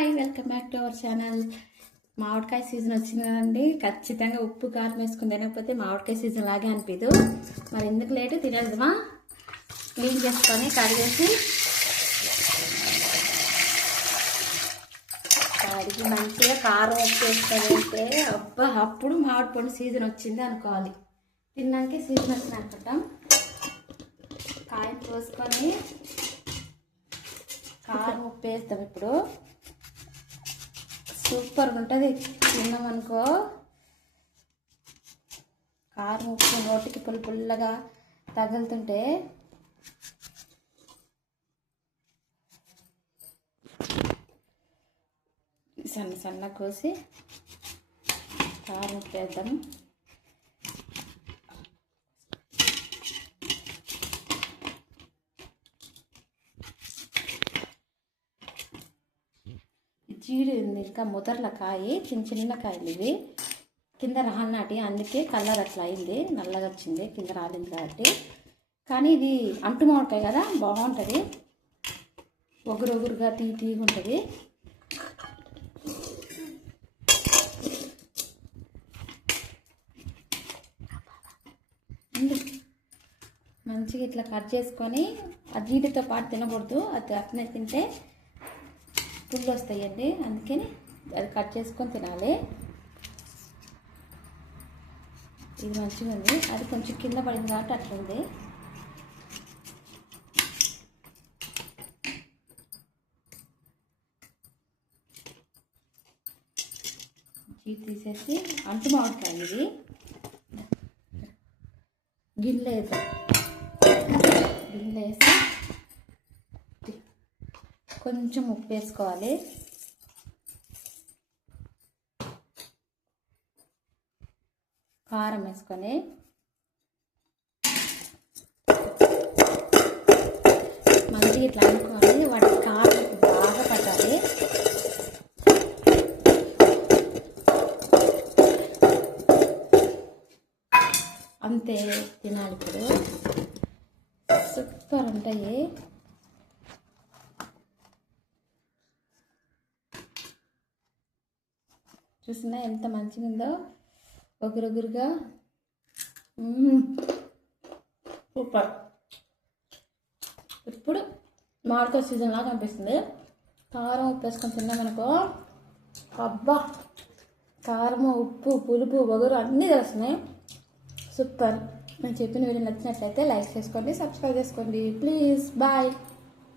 Hi, welcome back to our channel. మామిడికాయ season వచ్చింది కదండి. ఖచ్చితంగా ఉప్పు కారం వేసుకుని తినకపోతే మామిడికాయ సీజన్ లాగే అనిపించదు. మరి ఎందుకు లేటు తినేద్దామా? క్లీన్ చేసుకొని కడిగి మంచిగా కారం ఉప్పు వేసుకొని అబ్బా అప్పుడు మామిడి పండు సీజన్ వచ్చింది అనుకోవాలి. తిన్నాకే సీజన్ వచ్చింది అనుకుంటాం. కాయ కోసుకొని కారం ఉప్పు వేస్తాం. ఇప్పుడు సూపర్గా ఉంటుంది. తిన్నామనుకో కారం ఉప్పు నోటికి పుల్లగా తగులుతుంటే సన్న కోసి కారం ఉప్పు వేద్దాం. జీడి ఉంది, ఇంకా ముదర్ల కాయ, చిన్న కాయలు ఇవి. కింద రాలినాటి, అందుకే కలర్ అట్లా అయింది, నల్లగా వచ్చింది కింద రాలింది కాబట్టి. కానీ ఇది అంటు మామిడికాయ కదా, బాగుంటుంది. ఒగురుగా తీగా ఉంటుంది. మంచిగా ఇట్లా కట్ చేసుకొని ఆ జీడితో పాటు తినకూడదు, అది అట్నే తింటే పుళ్ళు వస్తాయండి. అందుకని అది కట్ చేసుకొని తినాలి. ఇది మంచిగా ఉంది, అది కొంచెం కింద పడింది కాబట్టి అట్లుంది. తీసేసి అంటు మామిడికాయ ఇది గిన్నె వేసి కొంచెం ఉప్పు వేసుకోవాలి. కారం వేసుకొని మంచిగా ఇట్లా అనుకోవాలి. వాటికి కారం బాగా పట్టాలి. అంతే, తినాలి. ఇప్పుడు సూపర్ ఉంటాయి. చూసినా ఎంత మంచిగా ఉందో, ఒగురుగా. సూపర్. ఇప్పుడు మామిడికాయ సీజన్ లాగా అనిపిస్తుంది. కారం ఉప్పు వేసుకొని తిన్నామనుకో, అబ్బా కారము ఉప్పు పులుపు ఒగురు అన్నీ తెలుస్తున్నాయి. సూపర్. నేను చెప్పిన వీడియో నచ్చినట్లయితే లైక్ చేసుకోండి, సబ్స్క్రైబ్ చేసుకోండి ప్లీజ్. బాయ్.